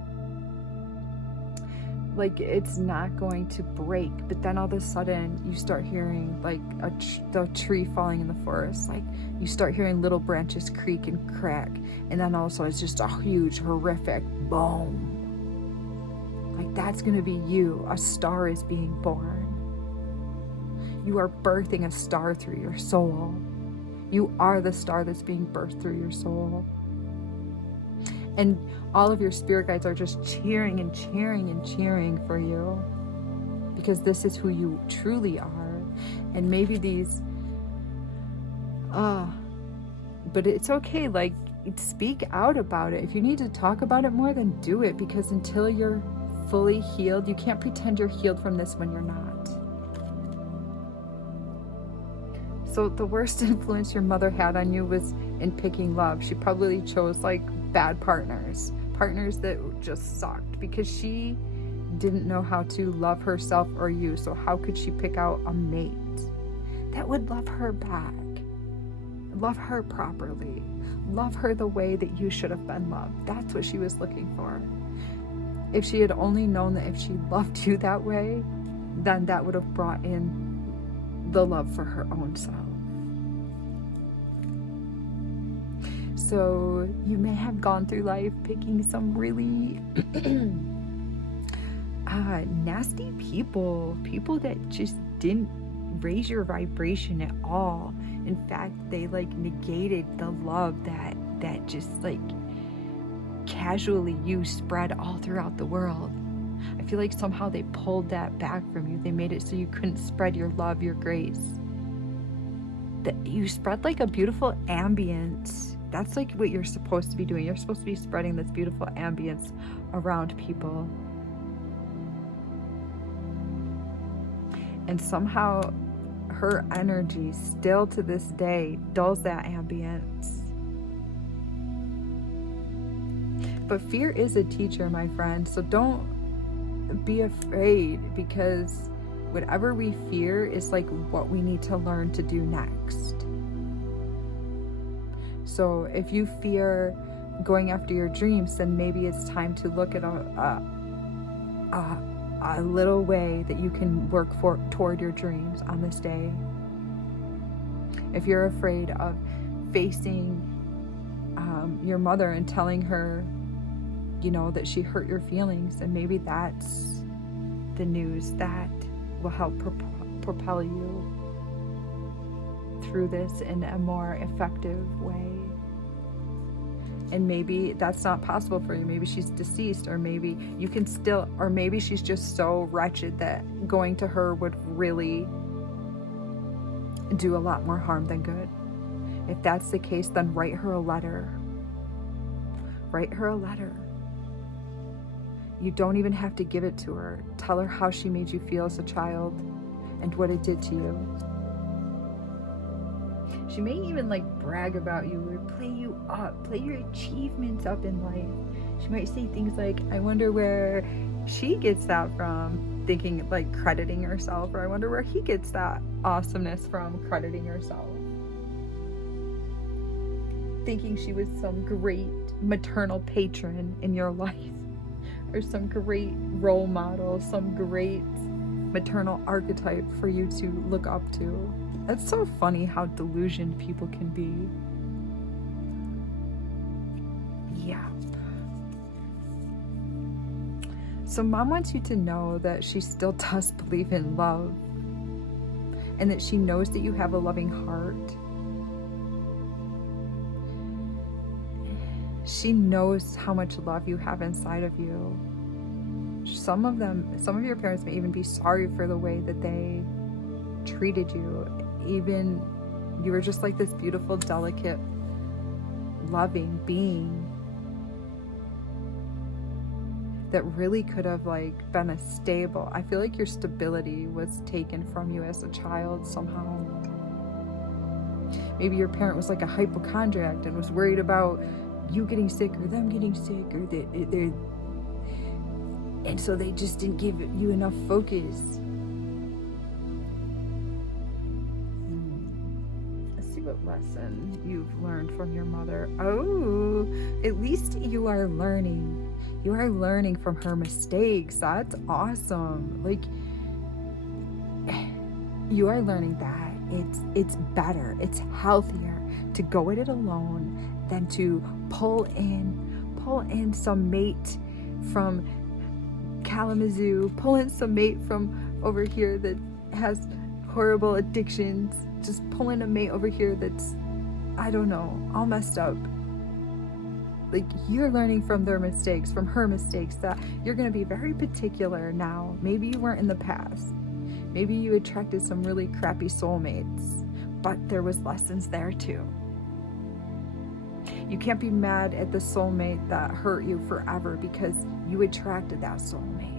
like it's not going to break. But then all of a sudden you start hearing like the tree falling in the forest. Like, you start hearing little branches creak and crack. And then also it's just a huge, horrific boom. Like, that's going to be you. A star is being born. You are birthing a star through your soul. You are the star that's being birthed through your soul. And all of your spirit guides are just cheering and cheering and cheering for you, because this is who you truly are. And maybe these, but it's okay. Like, speak out about it. If you need to talk about it more, then do it, because until you're fully healed, you can't pretend you're healed from this when you're not. So the worst influence your mother had on you was in picking love. She probably chose like bad partners that just sucked, because she didn't know how to love herself or you. So how could she pick out a mate that would love her back, love her properly, love her the way that you should have been loved? That's what she was looking for. If she had only known that if she loved you that way, then that would have brought in the love for her own self. So you may have gone through life picking some really nasty people that just didn't raise your vibration at all. In fact, they like negated the love that just like casually you spread all throughout the world. I feel like somehow they pulled that back from you. They made it so you couldn't spread your love, your grace. you spread like a beautiful ambience. That's like what you're supposed to be doing. You're supposed to be spreading this beautiful ambience around people. And somehow her energy still to this day dulls that ambience. But fear is a teacher, my friend. So don't be afraid, because whatever we fear is like what we need to learn to do next. So if you fear going after your dreams, then maybe it's time to look at a little way that you can work toward your dreams on this day. If you're afraid of facing your mother and telling her, you know, that she hurt your feelings, and maybe that's the news that will help propel you through this in a more effective way. And maybe that's not possible for you. Maybe she's deceased, or maybe you can still, or maybe she's just so wretched that going to her would really do a lot more harm than good. If that's the case, then write her a letter. Write her a letter. You don't even have to give it to her. Tell her how she made you feel as a child and what it did to you. She may even like brag about you or play you up, play your achievements up in life. She might say things like, I wonder where she gets that from, thinking like crediting herself, or I wonder where he gets that awesomeness from, crediting herself. Thinking she was some great maternal patron in your life, or some great role model, some great maternal archetype for you to look up to. That's so funny how delusioned people can be. Yeah. So mom wants you to know that she still does believe in love, and that she knows that you have a loving heart. She knows how much love you have inside of you. Some of your parents may even be sorry for the way that they treated you. Even you were just like this beautiful, delicate, loving being that really could have like been a stable. I feel like your stability was taken from you as a child somehow. Maybe your parent was like a hypochondriac and was worried about you getting sick or them getting sick, or they and so they just didn't give you enough focus. Let's see what lesson you've learned from your mother. Oh, at least you are learning. You are learning from her mistakes. That's awesome. Like, you are learning that it's better, it's healthier to go at it alone than to pull in some mate from Kalamazoo, pull in some mate from over here that has horrible addictions, just pull in a mate over here that's, I don't know, all messed up. Like, you're learning from their mistakes, from her mistakes, that you're going to be very particular now. Maybe you weren't in the past. Maybe you attracted some really crappy soulmates, but there was lessons there too. You can't be mad at the soulmate that hurt you forever, because you attracted that soulmate.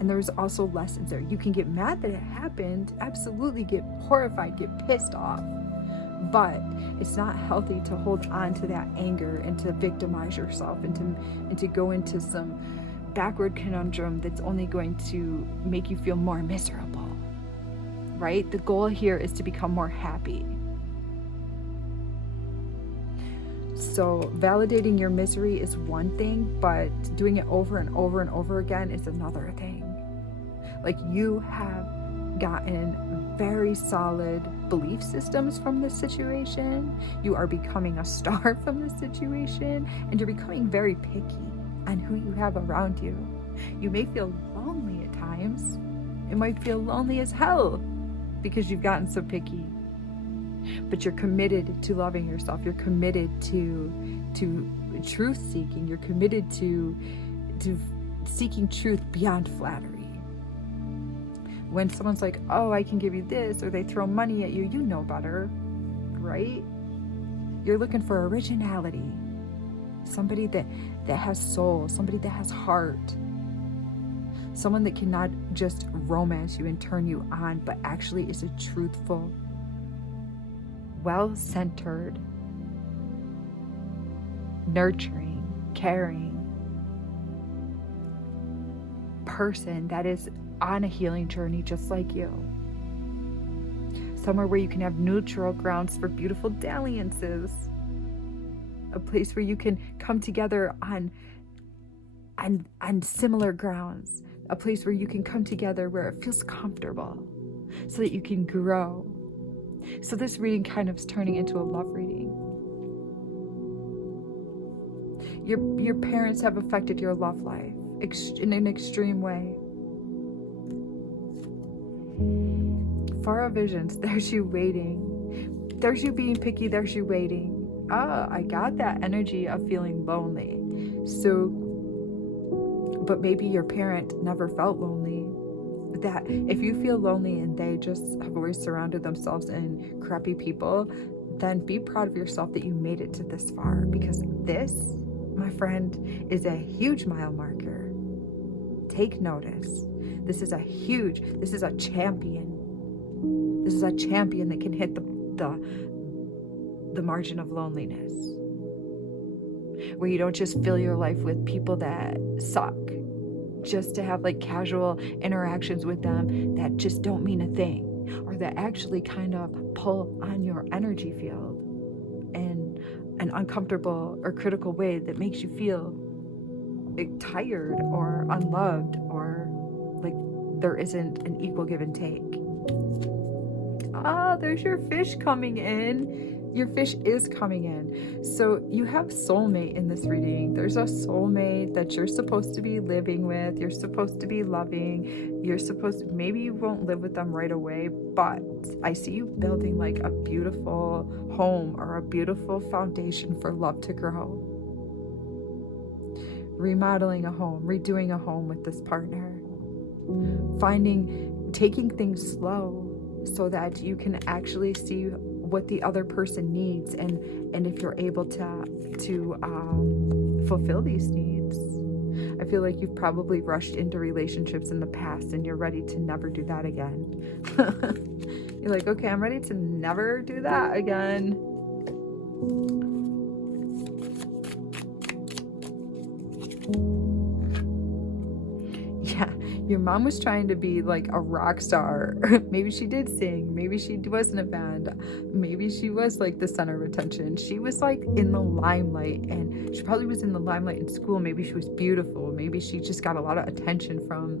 And there's also lessons there. You can get mad that it happened, absolutely get horrified, get pissed off, but it's not healthy to hold on to that anger and to victimize yourself and to go into some backward conundrum that's only going to make you feel more miserable, right? The goal here is to become more happy. So validating your misery is one thing, but doing it over and over and over again is another thing. Like, you have gotten very solid belief systems from this situation. You are becoming a star from this situation, and you're becoming very picky on who you have around you. You may feel lonely at times. It might feel lonely as hell because you've gotten so picky. But you're committed to loving yourself. You're committed to truth seeking. You're committed to seeking truth beyond flattery. When someone's like, oh, I can give you this, or they throw money at you, you know better, right? You're looking for originality. Somebody that has soul, somebody that has heart. Someone that cannot just romance you and turn you on, but actually is a truthful, well-centered, nurturing, caring person that is on a healing journey just like you. Somewhere where you can have neutral grounds for beautiful dalliances. A place where you can come together on similar grounds. A place where you can come together where it feels comfortable so that you can grow. So this reading kind of is turning into a love reading. Your parents have affected your love life in an extreme way. Far visions, there's you waiting. There's you being picky, there's you waiting. I got that energy of feeling lonely. So, but maybe your parent never felt lonely. That if you feel lonely and they just have always surrounded themselves in crappy people, then be proud of yourself that you made it to this far. Because this, my friend, is a huge mile marker. Take notice. This is a champion. This is a champion that can hit the margin of loneliness. Where you don't just fill your life with people that suck. Just to have like casual interactions with them that just don't mean a thing. Or that actually kind of pull on your energy field in an uncomfortable or critical way that makes you feel tired or unloved, or like there isn't an equal give and take. There's your fish coming in. Your fish is coming in. So you have soulmate in this reading. There's a soulmate that you're supposed to be living with. You're supposed to be loving. Maybe you won't live with them right away, but I see you building like a beautiful home or a beautiful foundation for love to grow. Remodeling a home, redoing a home with this partner. Taking things slow so that you can actually see what the other person needs, and if you're able to fulfill these needs. I feel like you've probably rushed into relationships in the past and you're ready to never do that again. You're like, okay, I'm ready to never do that again. Yeah, your mom was trying to be like a rock star. Maybe she did sing. Maybe she was in a band. Maybe she was like the center of attention. She was like in the limelight, and she probably was in the limelight in school. Maybe she was beautiful. Maybe she just got a lot of attention from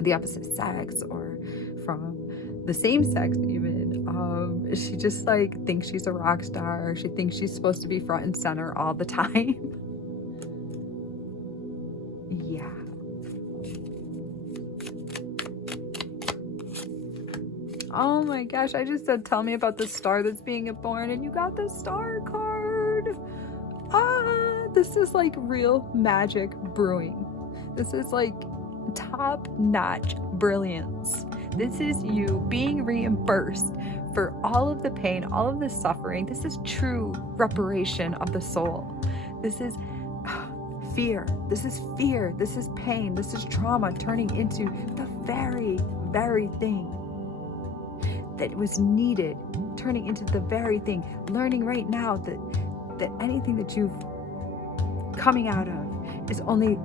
the opposite sex or from the same sex even. She just like thinks she's a rock star. She thinks she's supposed to be front and center all the time. Yeah. Oh my gosh, I just said, tell me about the star that's being born, and you got the star card. This is like real magic brewing. This is like top-notch brilliance. This is you being reimbursed for all of the pain, all of the suffering. This is true reparation of the soul. This is fear. This is fear. This is pain. This is trauma turning into the very, very thing that was needed, turning into the very thing. Learning right now that anything that you've coming out of is only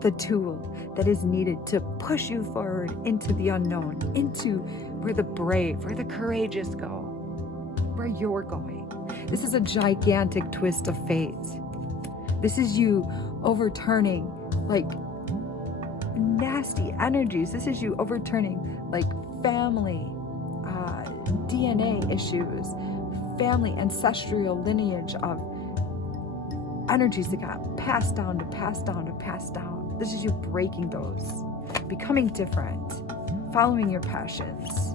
the tool that is needed to push you forward into the unknown, into where the brave, where the courageous go, where you're going. This is a gigantic twist of fate. This is you overturning like nasty energies. This is you overturning like family, DNA issues, family ancestral lineage of energies that got passed down to passed down to passed down. This is you breaking those, becoming different, following your passions.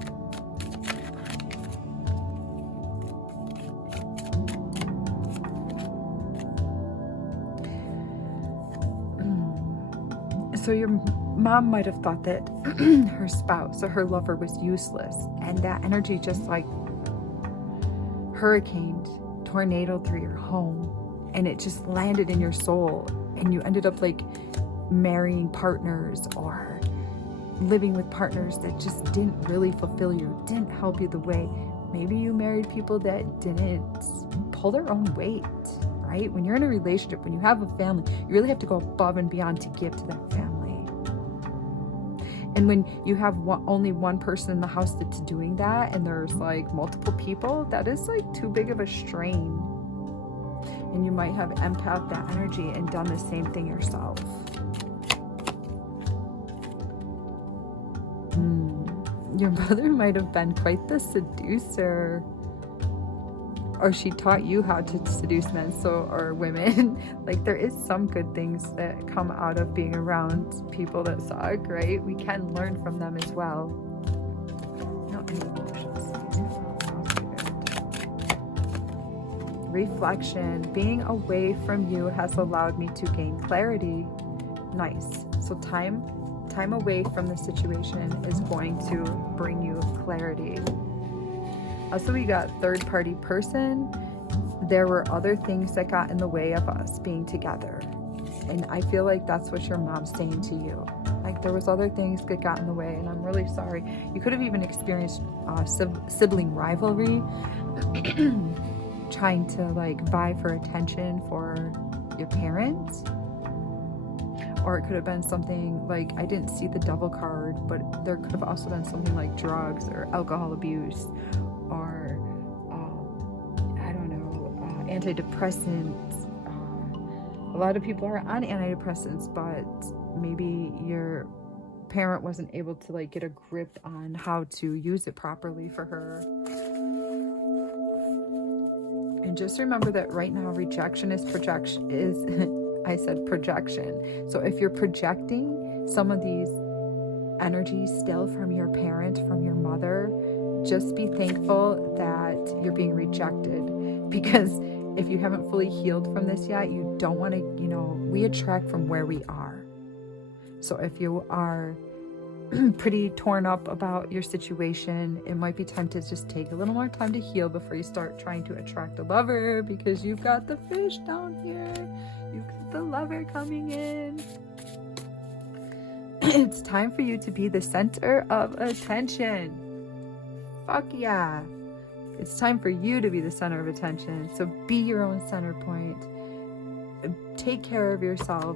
So your mom might have thought that her spouse or her lover was useless, and that energy just like hurricaned, tornadoed through your home, and it just landed in your soul, and you ended up like marrying partners or living with partners that just didn't really fulfill you, didn't help you the way. Maybe you married people that didn't pull their own weight, right? When you're in a relationship, when you have a family, you really have to go above and beyond to give to that family. And when you have only one person in the house that's doing that, and there's like multiple people, that is like too big of a strain. And you might have empath that energy and done the same thing yourself. Your mother might have been quite the seducer, or she taught you how to seduce men, or women. Like, there is some good things that come out of being around people that suck, right? We can learn from them as well. No, any emotions. Reflection. Being away from you has allowed me to gain clarity. Nice. So time away from the situation is going to bring you clarity. Also, we got third party person. There were other things that got in the way of us being together. And I feel like that's what your mom's saying to you. Like, there was other things that got in the way, and I'm really sorry. You could have even experienced sibling rivalry, trying to like vie for attention for your parents. Or it could have been something like, I didn't see the devil card, but there could have also been something like drugs or alcohol abuse, or I don't know, antidepressants. A lot of people are on antidepressants, but maybe your parent wasn't able to like get a grip on how to use it properly for her. And just remember that right now, rejection is projection. I said projection. So if you're projecting some of these energies still from your parent, from your mother, just be thankful that you're being rejected, because if you haven't fully healed from this yet, you don't want to, we attract from where we are. So if you are pretty torn up about your situation, it might be time to just take a little more time to heal before you start trying to attract a lover, because you've got the fish down here. You've got the lover coming in. It's time for you to be the center of attention. Fuck yeah. It's time for you to be the center of attention. So be your own center point. Take care of yourself.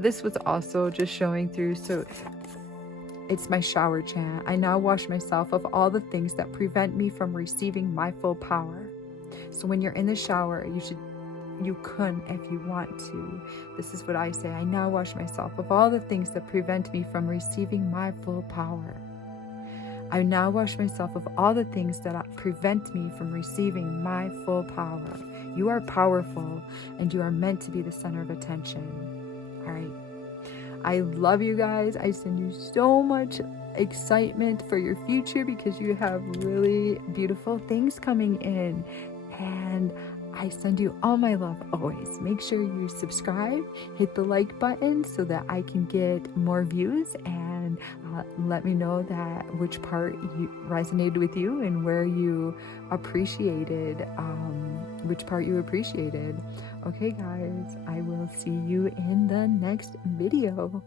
This was also just showing through. So it's my shower chant. I now wash myself of all the things that prevent me from receiving my full power. So when you're in the shower, you can, if you want to. This is what I say. I now wash myself of all the things that prevent me from receiving my full power. I now wash myself of all the things that prevent me from receiving my full power. You are powerful, and you are meant to be the center of attention. All right. I love you guys. I send you so much excitement for your future, because you have really beautiful things coming in. And I send you all my love always. Make sure you subscribe, hit the like button so that I can get more views, and let me know that which part resonated with you and where you appreciated, which part you appreciated. Okay guys, I will see you in the next video.